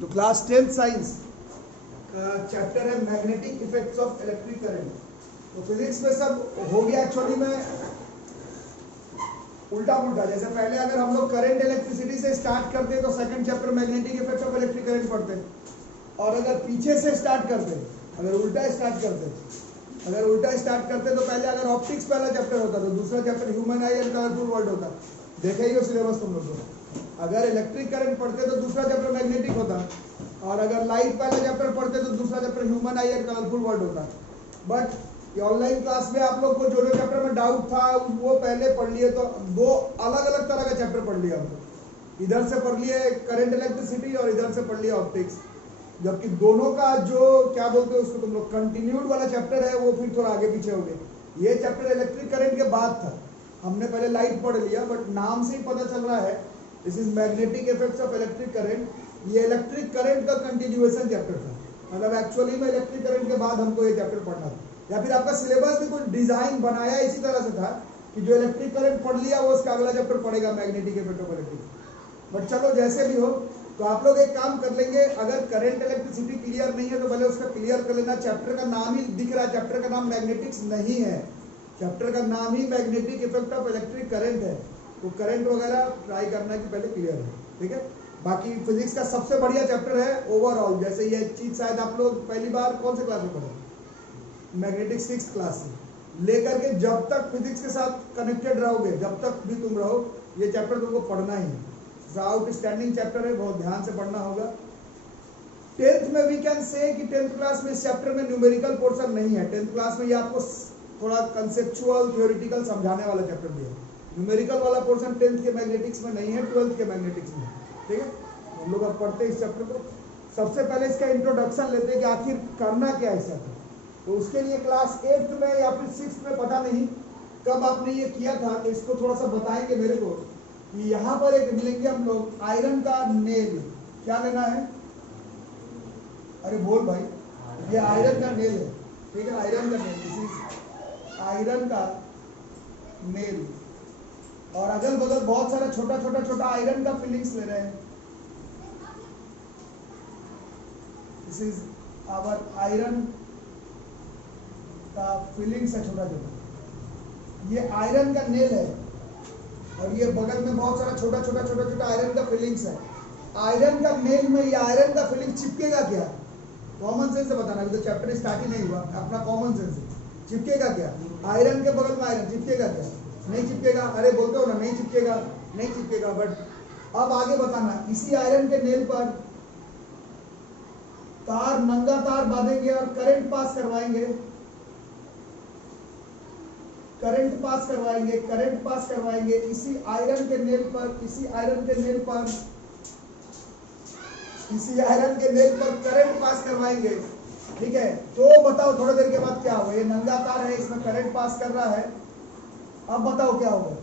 तो class 10th science का chapter है magnetic effects of electric current. तो फिजिक्स में सब हो गया एक्चुअली में उल्टा पुल्टा। जैसे पहले अगर हम लोग करंट इलेक्ट्रिसिटी से स्टार्ट करते तो second chapter magnetic effects of electric current पढ़ते, और अगर पीछे से स्टार्ट करते, अगर उल्टा स्टार्ट करते तो पहले अगर ऑप्टिक्स पहला चैप्टर होता तो दूसरा chapter human I and colourful world होता। देखा ही हो सिलेबस तुम लोग को। अगर इलेक्ट्रिक करंट पढ़ते तो दूसरा चैप्टर मैग्नेटिक होता, और अगर लाइट पहला चैप्टर पढ़ते तो दूसरा chapter human I and colourful world होता। बट ये ऑनलाइन क्लास में आप लोग को जो जो चैप्टर में डाउट था वो पहले पढ़ लिए, तो दो अलग अलग तरह का चैप्टर पढ़ लिया हम लोग। इधर से पढ़ लिए करंट इलेक्ट्रिसिटी और इधर से पढ़ लिया ऑप्टिक्स, जबकि दोनों का जो क्या बोलते हैं उसको तुम लोग कंटिन्यूड वाला चैप्टर है वो फिर थोड़ा आगे पीछे हो गए। ये चैप्टर इलेक्ट्रिक करंट के बाद था, हमने पहले लाइट पढ़ लिया, बट नाम से ही पता चल रहा है this is magnetic effects of electric current. ये इलेक्ट्रिक करंट का कंटिन्यूएशन चैप्टर था, मतलब एक्चुअली में इलेक्ट्रिक करंट के बाद हमको ये चैप्टर पढ़ना था, या फिर आपका सिलेबस भी कुछ डिजाइन बनाया इसी तरह से था कि जो इलेक्ट्रिक करंट पढ़ लिया वो उसका अगला चैप्टर पढ़ेगा magnetic effect of electric. But चलो जैसे भी हो, तो आप लोग एक काम कर लेंगे, अगर करंट इलेक्ट्रिसिटी क्लियर नहीं है तो पहले उसका क्लियर कर लेना। चैप्टर का नाम ही दिख रहा है, चैप्टर का नाम मैग्नेटिक्स नहीं है, चैप्टर का नाम ही magnetic effect of electric current है। तो करंट वगैरह ट्राई करना कि पहले क्लियर है, ठीक है। बाकी फिजिक्स का सबसे बढ़िया चैप्टर है ओवरऑल। जैसे ये चीज शायद आप लोग पहली बार कौन से क्लास में पढ़े, मैग्नेटिक्स 6th क्लास से लेकर के जब तक फिजिक्स के साथ कनेक्टेड रहोगे, जब तक भी तुम रहो, ये चैप्टर तुमको पढ़ना ही है। आउटस्टैंडिंग चैप्टर है, बहुत ध्यान से पढ़ना होगा। 10th में वी कैन से कि 10th क्लास में इस चैप्टर में न्यूमेरिकल पोर्शन नहीं है। 10th क्लास में ये आपको थोड़ा कंसेप्चुअल थ्योरेटिकल समझाने वाला चैप्टर भी है। न्यूमेरिकल वाला पोर्शन 10th के मैग्नेटिक्स में नहीं है, 12th के मैग्नेटिक्स में, ठीक है। हम लोग अब पढ़ते हैं इस चैप्टर को। सबसे पहले इसका इंट्रोडक्शन लेते हैं कि आखिर करना क्या है इस चैप्टर। तो उसके लिए क्लास 8th में या फिर 6th में, पता नहीं कब आपने ये किया था, तो इसको थोड़ा सा बताएंगे मेरे को कि यहाँ पर एक मिलेंगे हम लोग आयरन का नेल। क्या लेना है, अरे बोल भाई, ये आयरन का नेल है, ठीक है, आयरन का नेल, दिस इज आयरन का नेल। और अगल बगल बहुत सारा छोटा छोटा छोटा आयरन का फिलिंग्स ले रहे हैं। दिस इज आवर आयरन का फिलिंग्स है छोटा छोटा। ये आयरन का नेल है और ये बगल में बहुत सारा छोटा छोटा छोटा छोटा आयरन का फिलिंग्स है। आयरन का नेल में ये आयरन का फिलिंग चिपकेगा क्या? कॉमन सेंस से बताना, अभी तो चैप्टर स्टार्ट ही नहीं हुआ, अपना कॉमन सेंस से चिपकेगा क्या? आयरन के बगल में आयरन चिपकेगा क्या? नहीं चिपकेगा। अरे बोलते हो ना नहीं चिपकेगा, नहीं चिपकेगा। बट अब आगे बताना, इसी आयरन के नेल पर तार, नंगा तार बांधेंगे और करंट पास करवाएंगे, करंट पास करवाएंगे, करंट पास करवाएंगे इसी आयरन के नेल पर, इसी आयरन के नेल पर, इसी आयरन के नेल पर करंट पास करवाएंगे, ठीक है। तो बताओ थोड़ी देर के बाद क्या होगा? ये नंगा तार है, इसमें करंट पास कर रहा है, अब बताओ क्या होगा?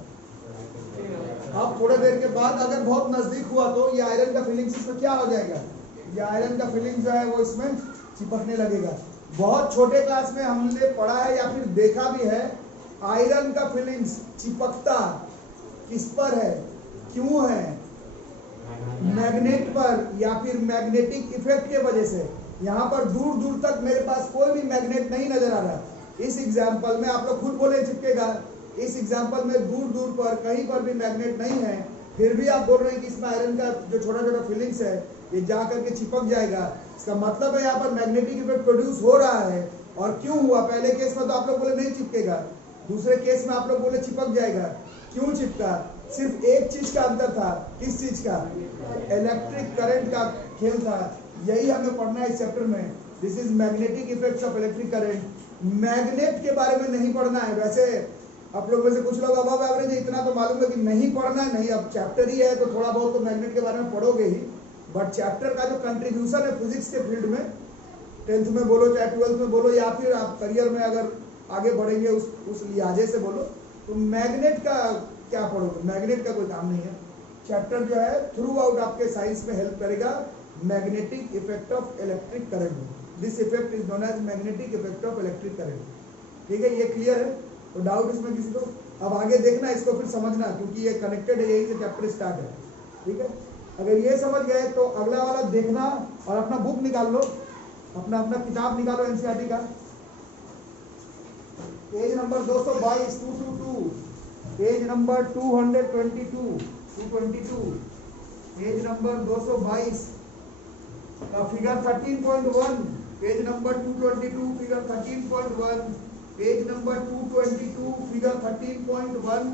अब थोड़ी देर के बाद अगर बहुत नजदीक हुआ तो ये आयरन का फिलिंग्स इसमें क्या हो जाएगा? ये आयरन का फिलिंग्स जो है वो इसमें चिपकने लगेगा। बहुत छोटे क्लास में हमने पढ़ा है या फिर देखा भी है, आयरन का फिलिंग्स चिपकता किस पर है, क्यों है? मैग्नेट पर, या फिर मैग्नेटिक इफेक्ट के वजह से। यहाँ पर दूर दूर तक मेरे पास कोई भी मैग्नेट नहीं नजर आ रहा। इस एग्जाम्पल में आप लोग खुद बोले चिपकेगा, इस एग्जाम्पल में दूर दूर पर कहीं पर भी मैग्नेट नहीं है, फिर भी आप बोल रहे हैं कि इसमें आयरन का जो छोटा छोटा फिलिंग्स है ये जा करके चिपक जाएगा। इसका मतलब है यहाँ पर मैग्नेटिक इफेक्ट प्रोड्यूस हो रहा है। और क्यों हुआ? पहले केस में तो आप लोग बोले नहीं चिपकेगा, दूसरे केस में आप लोग बोले चिपक जाएगा। क्यों चिपका? सिर्फ एक चीज का अंतर था। किस चीज का? इलेक्ट्रिक करंट का खेल था। यही हमें पढ़ना है इस चैप्टर में। This is magnetic effects of electric current. Magnet के बारे में नहीं पढ़ना है। वैसे आप लोग में से कुछ लोग अबव एवरेज है, इतना तो मालूम है कि नहीं पढ़ना है। नहीं, अब चैप्टर ही है तो थोड़ा बहुत तो मैग्नेट के बारे में पढ़ोगे ही। बट चैप्टर का जो कंट्रीब्यूशन है फिजिक्स के फील्ड में, 10th में बोलो चाहे 12th में बोलो, या फिर आप करियर में अगर आगे बढ़ेंगे उस लिहाजे से बोलो, तो मैग्नेट का क्या पढ़ोगे? मैग्नेट का कोई काम नहीं है। चैप्टर जो है थ्रू आउट आपके साइंस में हेल्प करेगा। Magnetic effect of electric current, this effect is known as magnetic effect of electric current, ठीक है। ये क्लियर है? तो डाउट इसमें किसी को? अब आगे देखना, इसको फिर समझना, क्योंकि ये कनेक्टेड है, यही से चैप्टर स्टार्ट है, ठीक है। अगर ये समझ गए तो अगला वाला देखना और अपना बुक निकाल लो, अपना किताब निकालो एनसीईआरटी का, page number 222, 222, page number 222, page number 222 का figure 13.1, page number 222 figure 13.1, page number 222 figure 13.1,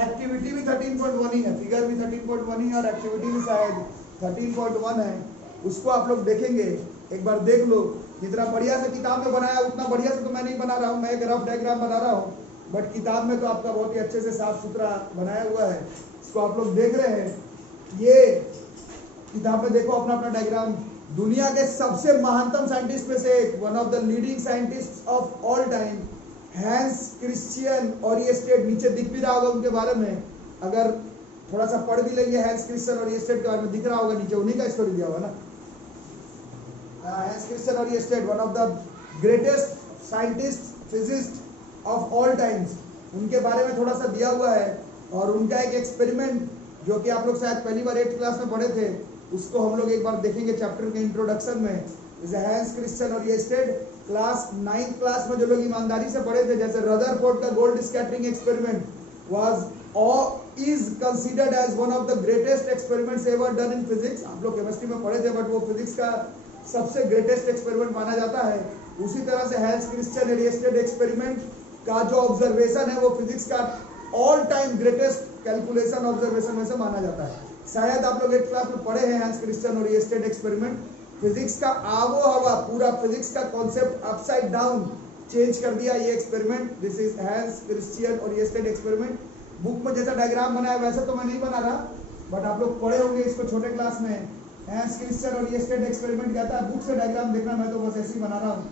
activity भी 13.1 ही है, फिगर भी 13.1 ही है और एक्टिविटी भी शायद 13.1 है। उसको आप लोग देखेंगे, एक बार देख लो। जितना बढ़िया से किताब में बनाया उतना बढ़िया से तो मैं नहीं बना रहा हूँ, मैं एक रफ डायग्राम बना रहा हूँ, बट किताब में तो आपका बहुत ही अच्छे से साफ सुथरा बनाया हुआ है। इसको आप लोग देख रहे हैं, ये किताब में देखो अपना डायग्राम। दुनिया के सबसे महानतम साइंटिस्ट में से एक, one of the leading scientist of all time, Hans Christian Oersted, नीचे दिख भी रहा होगा उनके बारे में, अगर थोड़ा सा पढ़ भी लेंगे हैंस क्रिश्चियन ओरिएस्टेड के बारे में, दिख रहा होगा नीचे, उन्हीं का स्टोरी दिया हुआ ना। Hans Christian Oersted, one of the greatest scientist physicist of all times, उनके बारे में थोड़ा सा दिया हुआ है। और उनका एक एक्सपेरिमेंट जो कि आप लोग शायद पहली बार 8th क्लास में पढ़े थे, उसको हम लोग एक बार देखेंगे चैप्टर के इंट्रोडक्शन में। Hans Christian Oersted class 9th class में जो लोग ईमानदारी से पढ़े थे, जैसे रदरफोर्ड का gold scattering experiment was is considered as one of the greatest experiments ever done in physics। आप लोग केमिस्ट्री में पढ़े थे, बट वो फिजिक्स का सबसे ग्रेटेस्ट एक्सपेरिमेंट माना जाता है। उसी तरह से हैंस क्रिश्चियन ओरिएस्टेड एक्सपेरिमेंट का जो ऑब्जर्वेशन है वो फिजिक्स का all time greatest calculation observation में से माना जाता है। शायद आप लोग 8th क्लास में पढ़े हैं hence Christian Oersted experiment. Physics का आबो हवा, पूरा फिजिक्स का कॉन्सेप्ट अपसाइड डाउन चेंज कर दिया ये experiment. This is Hans Christian Oersted experiment. Book में जैसा डायग्राम बनाया वैसे तो मैं नहीं बना रहा, बट आप लोग पढ़े होंगे इसको छोटे क्लास में। हैंस क्रिश्चियन ओरिएस्टेड एक्सपेरिमेंट कहता है, बुक से डायग्राम देखना, मैं तो बस ऐसे ही बना रहा हूँ।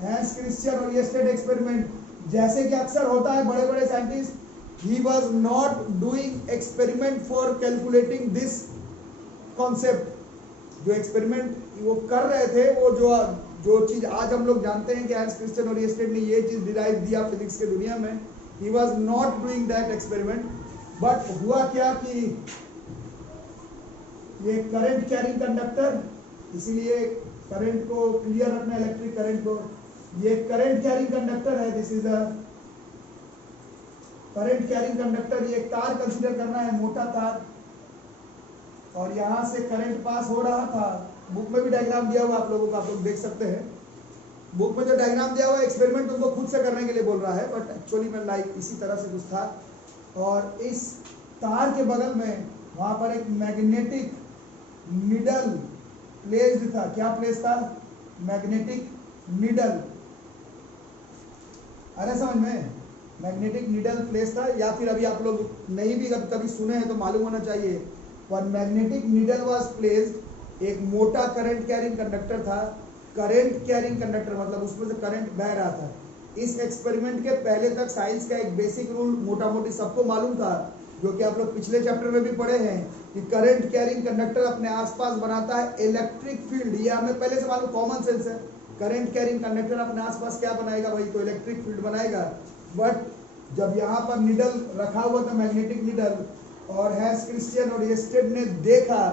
हैंस क्रिश्चियन ओरिएस्टेड एक्सपेरिमेंट, जैसे कि अक्सर होता है बड़े बड़े scientist, he was not doing experiment for calculating this concept। जो एक्सपेरिमेंट वो कर रहे थे, वो जो चीज आज हम लोग जानते हैं कि हैंस क्रिश्चियन ओरिएस्टेड ने ये चीज डिराइव दिया फिजिक्स के दुनिया में, he was not doing that experiment। But हुआ क्या कि ये करंट कैरिंग कंडक्टर, इसीलिए करंट को क्लियर रखना, इलेक्ट्रिक करंट को, ये करंट कैरिंग कंडक्टर है। This is a current carrying conductor. ये तार कंसीडर करना है, मोटा तार, और यहां से करंट पास हो रहा था। बुक में भी डायग्राम दिया हुआ आप लोगों को, आप लोग देख सकते हैं। बुक में जो डायग्राम दिया हुआ है, एक्सपेरिमेंट तुमको खुद से करने के लिए बोल रहा है, बट एक्चुअली में लाइक इसी तरह से कुछ था। और इस तार के बगल में वहां पर एक मैग्नेटिक निडल प्लेस्ड था। क्या प्लेस था? Magnetic needle. अरे समझ में, मैग्नेटिक निडल प्लेस था, या फिर अभी आप लोग नहीं भी कभी सुने हैं तो मालूम होना चाहिए। पर मैग्नेटिक निडल वाज प्लेस्ड, एक मोटा करंट कैरिंग कंडक्टर था। करंट कैरिंग कंडक्टर मतलब उसमें से करंट बह रहा था। इस एक्सपेरिमेंट के पहले तक साइंस का एक बेसिक रूल मोटा मोटी सबको मालूम था, जो कि आप लोग पिछले चैप्टर में भी पढ़े हैं, कि करंट कैरिंग कंडक्टर अपने आसपास बनाता है इलेक्ट्रिक फील्ड। ये हमें पहले से मालूम, कॉमन सेंस है। करंट कैरिंग कंडक्टर अपने आसपास क्या बनाएगा भाई? तो इलेक्ट्रिक फील्ड बनाएगा। बट जब यहाँ पर निडल रखा हुआ था, मैग्नेटिक निडल, और हैंस क्रिश्चियन ओरिएस्टेड ने देखा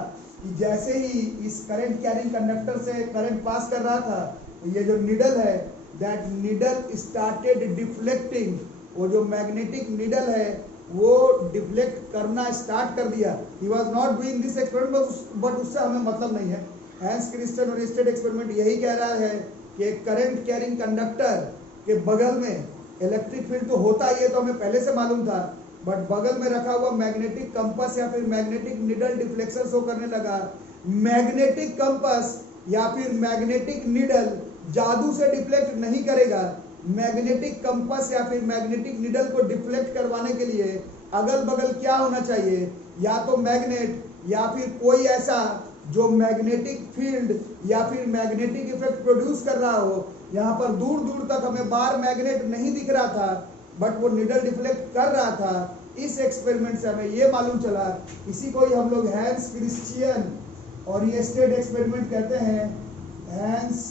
कि जैसे ही इस करंट कैरिंग कंडक्टर से करंट पास कर रहा था, तो ये जो निडल है, दैट निडल स्टार्टेड डिफ्लेक्टिंग। वो जो मैग्नेटिक निडल है वो डिफ्लेक्ट करना स्टार्ट कर दिया। He was not doing this experiment, but उससे हमें मतलब नहीं है। हैंस क्रिश्चियन ओरिएस्टेड एक्सपेरिमेंट यही कह रहा है कि करंट कैरिंग कंडक्टर के बगल में इलेक्ट्रिक फील्ड तो होता ही है, तो हमें पहले से मालूम था, बट बगल में रखा हुआ मैग्नेटिक कंपास या फिर मैग्नेटिक निडल डिफ्लेक्शन शो करने लगा। मैग्नेटिक कंपास या फिर मैग्नेटिक निडल जादू से डिफ्लेक्ट नहीं करेगा। मैग्नेटिक कंपास या फिर मैग्नेटिक निडल को डिफ्लेक्ट करवाने के लिए अगल बगल क्या होना चाहिए? या तो मैग्नेट या फिर कोई ऐसा जो मैग्नेटिक फील्ड या फिर मैग्नेटिक इफेक्ट प्रोड्यूस कर रहा हो। यहाँ पर दूर दूर तक हमें बार मैग्नेट नहीं दिख रहा था, बट वो निडल डिफ्लेक्ट कर रहा था। इस एक्सपेरिमेंट से हमें ये मालूम चला, इसी को ही हम लोग हैंस क्रिश्चियन ओरिएस्टेड एक्सपेरिमेंट कहते हैं। हैंस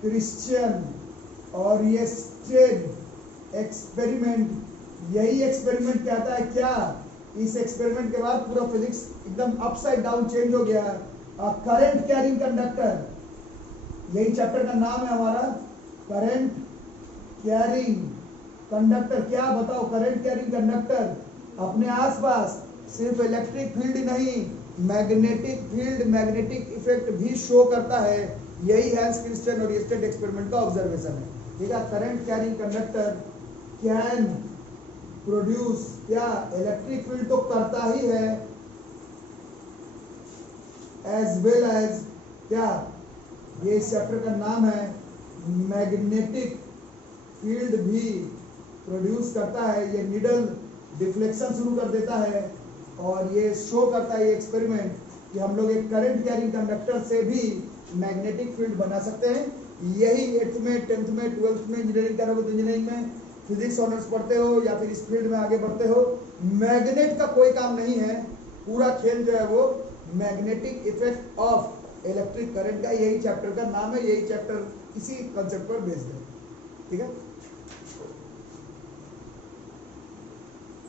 क्रिश्चियन ओरिएस्टेड एक्सपेरिमेंट, यही एक्सपेरिमेंट कहता है क्या? इस एक्सपेरिमेंट के बाद पूरा फिजिक्स एकदम अपसाइड डाउन चेंज हो गया। करंट कैरिंग कंडक्टर, यही चैप्टर का नाम है हमारा, करंट कैरिंग कंडक्टर। क्या बताओ, करंट कैरिंग कंडक्टर अपने आसपास सिर्फ इलेक्ट्रिक फील्ड नहीं, मैग्नेटिक फील्ड, मैग्नेटिक इफेक्ट भी शो करता है। यही हैंस क्रिस्टियन और येस्टेड एक्सपेरिमेंट का ऑब्जर्वेशन है। ठीक है, current carrying conductor can produce, क्या इलेक्ट्रिक फील्ड तो करता ही है, एज वेल एज, क्या ये इस चैप्टर का नाम है, मैग्नेटिक फील्ड भी प्रोड्यूस करता है। ये निडल डिफ्लेक्शन शुरू कर देता है और ये शो करता है ये एक्सपेरिमेंट कि हम लोग एक करंट कैरिंग कंडक्टर से भी मैग्नेटिक फील्ड बना सकते हैं। यही 8th में, 10th में, 12th में इंजीनियरिंग करोगे तो इंजीनियरिंग में फिजिक्स ऑनर्स पढ़ते हो या फिर इस फील्ड में आगे बढ़ते हो, मैग्नेट का कोई काम नहीं है। पूरा खेल जो है वो magnetic effect of electric current का, यही चैप्टर का नाम है, यही चैप्टर इसी कंसेप्ट पर बेस्ड है। ठीक है,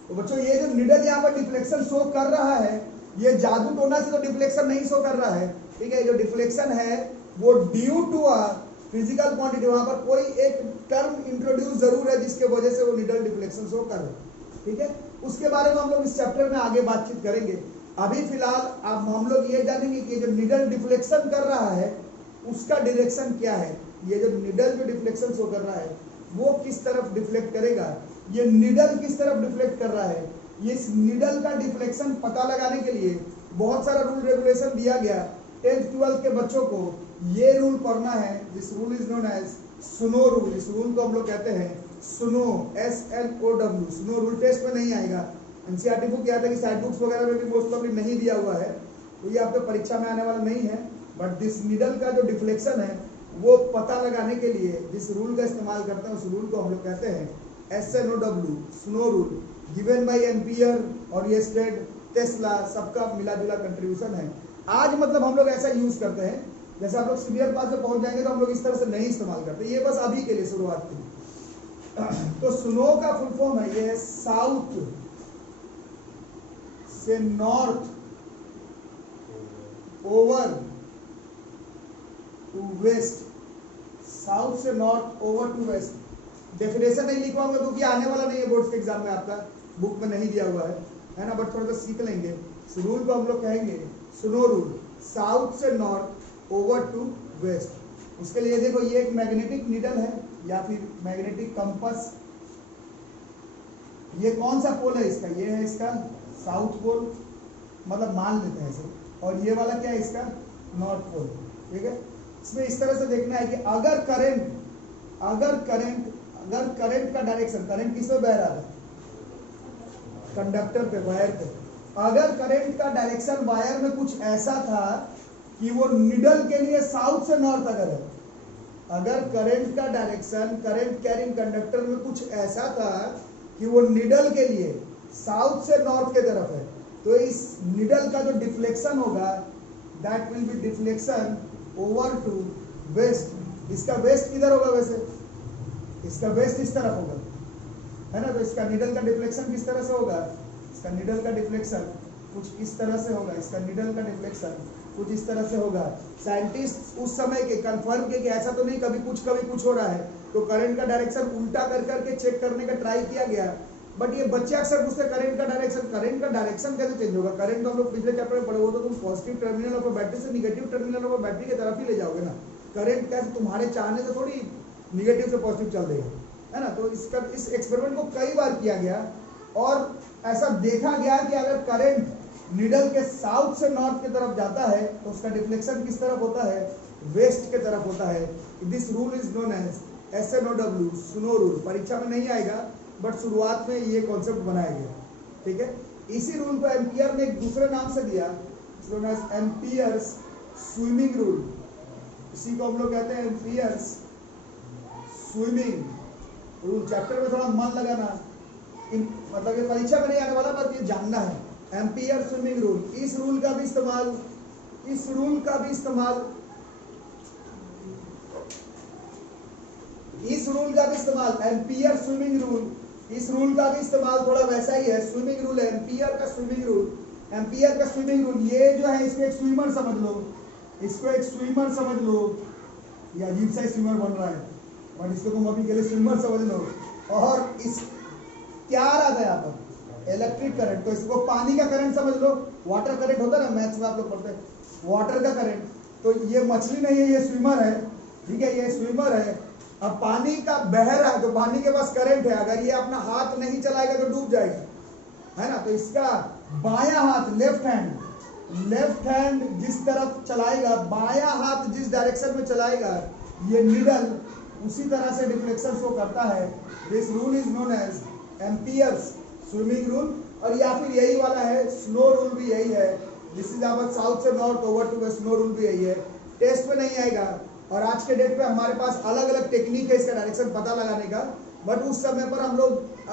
तो बच्चों ये जो निडल यहाँ पर डिफ्लेक्शन शो कर रहा है, ये जादू टोना से तो डिफ्लेक्शन नहीं शो कर रहा है। ठीक है, जो डिफ्लेक्शन है वो due to a physical quantity, वहां पर कोई एक टर्म इंट्रोड्यूस जरूर है जिसके वजह से वो निडल डिफ्लेक्शन शो कर रहा है। ठीक है, उसके बारे में हम लोग इस चैप्टर में आगे बातचीत करेंगे। अभी फिलहाल अब हम लोग ये जानेंगे कि जो निडल डिफ्लेक्शन कर रहा है उसका डायरेक्शन क्या है। ये जो निडल जो डिफ्लेक्शन शो कर रहा है वो किस तरफ डिफ्लेक्ट करेगा, ये निडल किस तरफ डिफ्लेक्ट कर रहा है। ये इस निडल का डिफ्लेक्शन पता लगाने के लिए बहुत सारा रूल रेगुलेशन दिया गया। 10th 12th के बच्चों को ये रूल पढ़ना है। This rule is known as सुनो रूल। इस रूल को हम लोग कहते हैं सुनो, SNOW। सुनो रूल टेस्ट में नहीं आएगा, एनसीईआरटी बुक याद है कि साइड बुक्स वगैरह में भी मोस्ट प्रॉब्ली नहीं दिया हुआ है, तो ये आपके परीक्षा में आने वाला नहीं है। बट दिस निडल का जो डिफ्लेक्शन है वो पता लगाने के लिए जिस रूल का इस्तेमाल करते हैं उस रूल को हम लोग कहते हैं SNOW, snow rule, given by ampere और येस्टेड, टेस्ला, सबका मिला जुला कंट्रीब्यूशन है। आज मतलब हम लोग ऐसा यूज करते हैं, जैसे आप लोग सीनियर क्लास में पहुंच जाएंगे तो हम लोग इस तरह से नहीं इस्तेमाल करते, ये बस अभी के लिए, शुरुआत के लिए। तो सुनो का फुल फॉर्म है, ये है साउथ से north over to west, south से north over to west. Definition नहीं लिखवाऊंगा क्योंकि आने वाला नहीं है बोर्ड्स के एग्जाम में, आपका बुक में नहीं दिया हुआ है ना, बट थोड़ा सा सीख लेंगे। रूल को हम लोग कहेंगे सुनो रूल, साउथ से नॉर्थ ओवर टू वेस्ट। उसके लिए देखो ये एक मैग्नेटिक नीडल है या फिर मैग्नेटिक कंपास। ये कौन सा पोल है इसका, ये है इसका साउथ पोल, मतलब मान लेते हैं इसे, और ये वाला क्या है इसका नॉर्थ पोल। ठीक है, इसमें इस तरह से देखना है कि अगर करंट का डायरेक्शन, करंट किस पे बह रहा है, कंडक्टर पे, वायर पे, अगर करंट का डायरेक्शन वायर में कुछ ऐसा था कि वो निडल के लिए साउथ से नॉर्थ अगर करंट का डायरेक्शन करंट कैरिंग कंडक्टर में कुछ ऐसा था कि वो निडल के लिए साउथ से नॉर्थ के तरफ है, तो इस निडल का जो डिफ्लेक्शन होगा that will be deflection over to west. इसका वेस्ट किधर होगा, वैसे इसका वेस्ट इस तरफ होगा, है ना। तो इसका निडल का डिफ्लेक्शन किस तरह से होगा, इसका निडल का डिफ्लेक्शन कुछ इस तरह से होगा, इसका निडल का डिफ्लेक्शन कुछ इस तरह से होगा। साइंटिस्ट उस समय के कंफर्म के कि ऐसा तो नहीं कभी कुछ हो रहा है, तो करंट का डायरेक्शन उल्टा कर करके चेक करने का ट्राई किया गया। बट ये बच्चे अक्सर पूछते करंट का डायरेक्शन कैसे चेंज होगा। करंट तो हम लोग पिछले चैप्टर में पढ़े हो, तो तुम पॉजिटिव टर्मिनल ऑफ बैटरी से निगेटिव टर्मिनल ऑफ बैटरी की तरफ ही ले जाओगे ना। करंट कैसे तुम्हारे चाहने से थोड़ी निगेटिव से पॉजिटिव चल देगा, है ना। तो इस एक्सपेरिमेंट को कई बार किया गया और ऐसा देखा गया कि अगर करंट निडल के साउथ से नॉर्थ की तरफ जाता है तो उसका डिफ्लेक्शन किस तरफ होता है, वेस्ट के तरफ होता है। This rule is known as SNOW, सुनो रूल। परीक्षा में नहीं आएगा बट शुरुआत में ये कॉन्सेप्ट बनाया गया। ठीक है, इसी रूल को एम्पियर ने एक दूसरे नाम से दिया, known as Ampere's swimming rule. इसी को हम लोग कहते हैं एम्पियर्स स्विमिंग रूल। चैप्टर में थोड़ा मन लगाना, मतलब ये परीक्षा में नहीं आने वाला पर ये जानना है। एम्पियर स्विमिंग रूल, इस रूल का भी इस्तेमाल एम्पियर स्विमिंग रूल इस रूल का भी इस्तेमाल थोड़ा वैसा ही है, स्विमिंग रूल है, एम्पियर का स्विमिंग रूल। एम्पियर का स्विमिंग रूल ये जो है, इसको एक स्विमर समझ लो, इसको एक स्विमर समझ लो। ये अजीब सा स्विमर बन रहा है, और इसको तुम अभी के लिए स्विमर समझ लो। और इस क्या आ रहा था यहाँ पर, इलेक्ट्रिक करंट, तो इसको पानी का करंट समझ लो। वाटर करंट होता है ना, मैथ्स में आप लोग पढ़ते हैं, वाटर का करंट। तो ये मछली नहीं है, ये स्विमर है, ठीक है, ये स्विमर है। अब पानी का बह रहा है तो पानी के पास करंट है, अगर ये अपना हाथ नहीं चलाएगा तो डूब जाएगा, है ना। तो इसका बायां हाथ, लेफ्ट हैंड जिस तरफ चलाएगा, बायां हाथ जिस डायरेक्शन में चलाएगा, ये निडल उसी तरह से डिफ्लेक्शन शो करता है। This rule is known as Ampere's swimming rule, और या फिर यही वाला है स्नो रूल भी यही है। दिस इज आवर साउथ से north over to west, snow rule भी यही है। टेस्ट में नहीं आएगा, और आज के डेट पे हमारे पास अलग अलग टेक्निक है इसका डायरेक्शन पता लगाने का। बट उस समय पर हम लोग,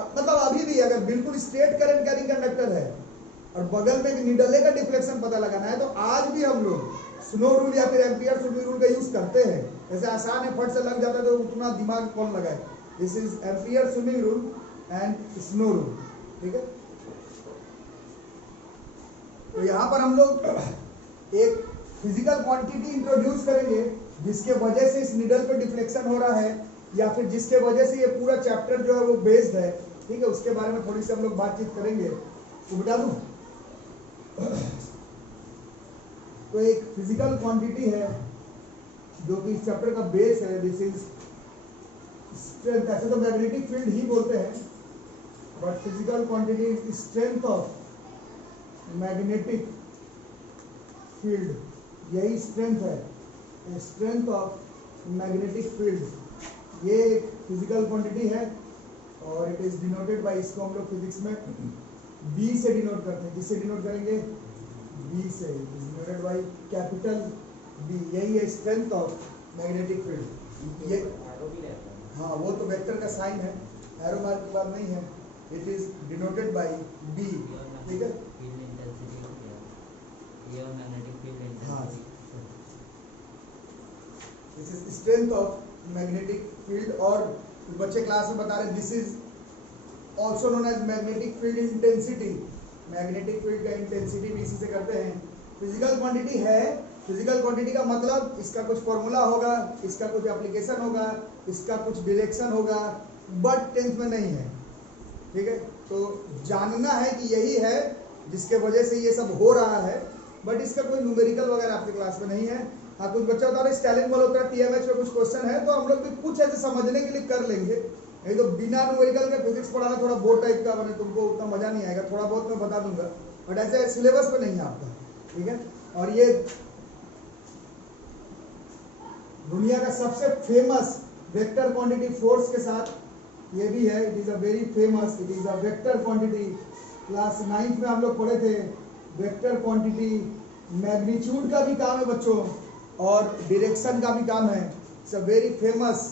मतलब अभी भी अगर बिल्कुल स्ट्रेट करंट कैरिंग कंडक्टर है और बगल में एक निडले का डिफ्लेक्शन पता लगाना है, तो आज भी हम लोग स्नो रूल या फिर एम्पियर स्विमिंग रूल का यूज करते हैं। जैसे आसान है, फट से लग जाता है तो उतना दिमाग कौन लगाए। This is ampere swimming rule and snow rule, ठीक है। तो यहाँ पर हम लोग एक फिजिकल क्वांटिटी इंट्रोड्यूस करेंगे जिसके वजह से इस निडल पे डिफ्लेक्शन हो रहा है, या फिर जिसके वजह से ये पूरा चैप्टर जो है वो बेस्ड है, ठीक है। उसके बारे में थोड़ी सी हम लोग बातचीत करेंगे। तो बता दूं, तो एक फिजिकल क्वांटिटी है जो कि इस चैप्टर का बेस है। दिस इज स्ट्रेंथ, ऐसे तो मैग्नेटिक फील्ड ही बोलते हैं, but physical quantity is strength of magnetic field, यही स्ट्रेंथ है, स्ट्रेंथ ऑफ मैग्नेटिक फील्ड। ये एक फिजिकल क्वांटिटी है और इट इज डिनोटेड बाय, इसको हम लोग फिजिक्स में बी से डिनोट करते हैं। किससे डिनोट करेंगे, बी से, डिनोटेड बाय कैपिटल बी। यही है स्ट्रेंथ ऑफ मैग्नेटिक फील्ड। ये हाँ, वो तो वेक्टर का साइन है, एरो मार्क की बात नहीं है। It is denoted by B, ठीक है। हाँ, this is strength of magnetic field. और बच्चे क्लास में बता रहे, this is also known as magnetic field intensity. Magnetic field का इंटेंसिटी भी इसी से करते हैं। फिजिकल क्वांटिटी है, फिजिकल क्वांटिटी का मतलब इसका कुछ फॉर्मूला होगा, इसका कुछ एप्लीकेशन होगा, इसका कुछ डायरेक्शन होगा, बट टेंथ में नहीं है, ठीक है। तो जानना है कि यही है जिसके वजह से ये सब हो रहा है, बट इसका कोई न्यूमेरिकल वगैरह आपके क्लास में नहीं है। हाँ, कुछ बच्चा बता रहे स्केलिंग मल्होत्रा टीएमएच में कुछ क्वेश्चन है, तो हम लोग भी कुछ ऐसे समझने के लिए कर लेंगे। नहीं तो बिना न्यूमेरिकल के फिजिक्स पढ़ाना थोड़ा बोर टाइप का बने, तुमको उतना मजा नहीं आएगा। थोड़ा बहुत मैं बता दूंगा, बट ऐसे सिलेबस में नहीं है आपका, ठीक है। और ये दुनिया का सबसे फेमस वेक्टर क्वांटिटी फोर्स के साथ ये भी है। It is a very famous, it is a vector quantity. Class 9th में हम लोग पढ़े थे वेक्टर क्वांटिटी। मैग्नीट्यूड का भी काम है बच्चों, और डायरेक्शन का भी काम है। It's a very famous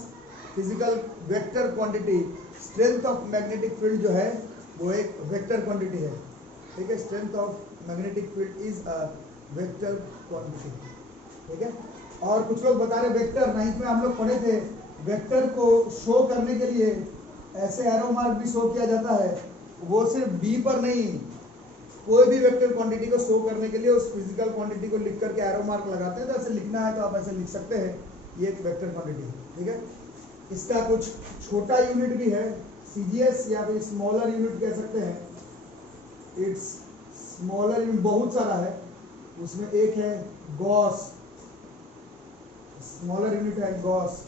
physical vector quantity. Strength of magnetic field जो है वो एक वेक्टर क्वांटिटी है, ठीक है। Strength of magnetic field is a vector quantity, ठीक है। और कुछ लोग बता रहे वेक्टर, 9th में हम लोग पढ़े थे, वेक्टर को शो करने के लिए ऐसे एरो मार्क भी शो किया जाता है। वो सिर्फ बी पर नहीं, कोई भी वेक्टर क्वांटिटी को शो करने के लिए उस फिजिकल क्वांटिटी को लिख करके एरो मार्क लगाते हैं। तो ऐसे लिखना है तो आप ऐसे लिख सकते हैं, ये एक वेक्टर क्वांटिटी है, ठीक है। इसका कुछ छोटा यूनिट भी है, सीजीएस या फिर स्मॉलर यूनिट कह सकते हैं। इट्स स्मॉलर यूनिट बहुत सारा है, उसमें एक है गॉस। स्मॉलर यूनिट है गॉस,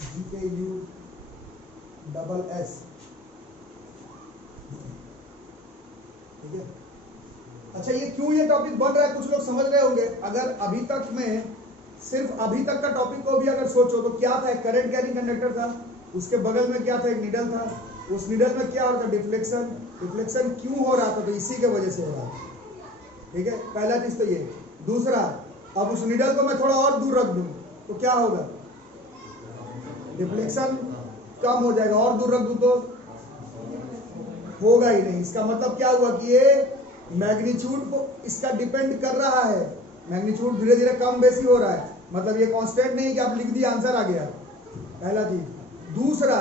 GAUSS, ठीक है। अच्छा, ये क्यों ये टॉपिक बन रहा है कुछ लोग समझ रहे होंगे। अगर अभी तक में सिर्फ अभी तक का टॉपिक को भी अगर सोचो तो क्या था, करंट कैरिंग कंडक्टर था, उसके बगल में क्या था, एक निडल था। उस निडल में क्या होता, डिफ्लेक्शन। डिफ्लेक्शन क्यों हो रहा था, तो इसी के वजह से हो रहा था, ठीक है। पहला चीज तो ये। दूसरा, अब उस निडल को मैं थोड़ा और दूर रख दूं तो क्या होगा, डिफ्लेक्शन कम हो जाएगा। और दूर रख दूं तो होगा ही नहीं। इसका मतलब क्या हुआ कि ये मैग्नीट्यूड को इसका डिपेंड कर रहा है। मैग्नीट्यूड धीरे धीरे कम बेसी हो रहा है, मतलब ये कांस्टेंट नहीं कि आप लिख दिए आंसर आ गया, पहला चीज। दूसरा,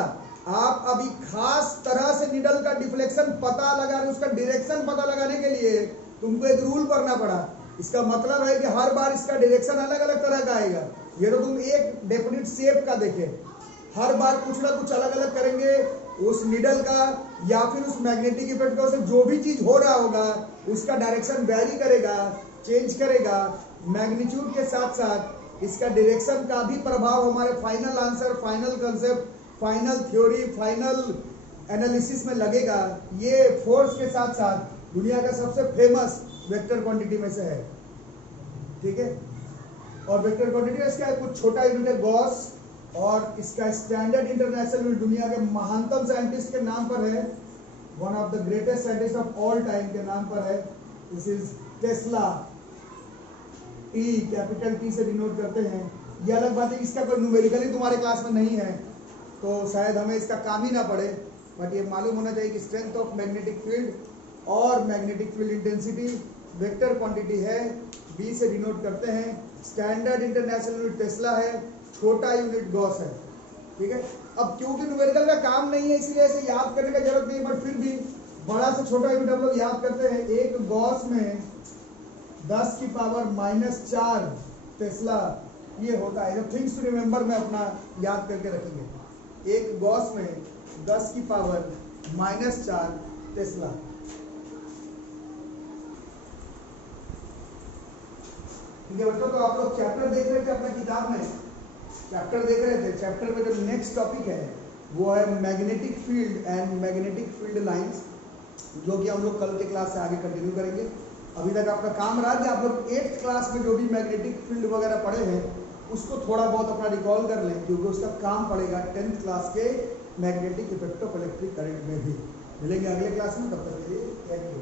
आप अभी खास तरह से निडल का डिफ्लेक्शन पता लगाने, उसका डायरेक्शन पता लगाने के लिए तुमको एक रूल पढ़ना पड़ा। इसका मतलब है कि हर बार इसका डायरेक्शन अलग अलग तरह का आएगा। ये तो तुम एक डेफिनेट शेप का देखे, हर बार कुछ ना कुछ अलग अलग करेंगे उस निडल का या फिर उस मैग्नेटिक इफेक्ट का, उससे जो भी चीज हो रहा होगा उसका डायरेक्शन वेरी करेगा, चेंज करेगा। मैग्नीट्यूड के साथ साथ इसका डायरेक्शन का भी प्रभाव हमारे final answer, final concept, final theory, final analysis में लगेगा। ये फोर्स के साथ साथ दुनिया का सबसे फेमस वेक्टर क्वांटिटी में से है, ठीक है। और वेक्टर क्वांटिटी इसका कुछ छोटा यूनिट है गॉस, और इसका स्टैंडर्ड इंटरनेशनल यूनिट दुनिया के महानतम साइंटिस्ट के नाम पर है, one of the greatest scientist of all time के नाम पर है। This is Tesla. T, capital T से डिनोट करते हैं। ये अलग बात है, इसका कोई न्यूमेरिकली तुम्हारे क्लास में नहीं है तो शायद हमें इसका काम ही ना पड़े, बट ये मालूम होना चाहिए कि स्ट्रेंथ ऑफ मैग्नेटिक फील्ड और magnetic field intensity vector quantity है, बी से डिनोट करते हैं। स्टैंडर्ड इंटरनेशनल यूनिट टेस्ला है, छोटा यूनिट गॉस है, ठीक है। अब क्योंकि न्यूमेरिकल का काम नहीं है इसलिए इसे याद करने की जरूरत नहीं, बट फिर भी बड़ा से छोटा यूनिट हम लोग याद करते हैं। एक गॉस में 10 की पावर -4 टेस्ला ये होता है। जब थिंग्स टू रिमेंबर में अपना याद करके रखेंगे, एक गॉस में 10 की पावर -4 टेस्ला। ठीक है बच्चों, तो आप लोग चैप्टर देख रहे थे अपने किताब में, चैप्टर देख रहे थे। चैप्टर में जो नेक्स्ट टॉपिक है वो है magnetic field and magnetic field lines, जो कि हम लोग कल के क्लास से आगे कंटिन्यू करेंगे। अभी तक आपका काम रहा कि आप लोग 8th क्लास में जो भी मैग्नेटिक फील्ड वगैरह पढ़े हैं उसको थोड़ा बहुत अपना रिकॉल कर लें, क्योंकि उसका काम पड़ेगा 10th क्लास के magnetic effect of electric current में भी। मिलेंगे अगले क्लास में, तब तक के लिए थैंक यू।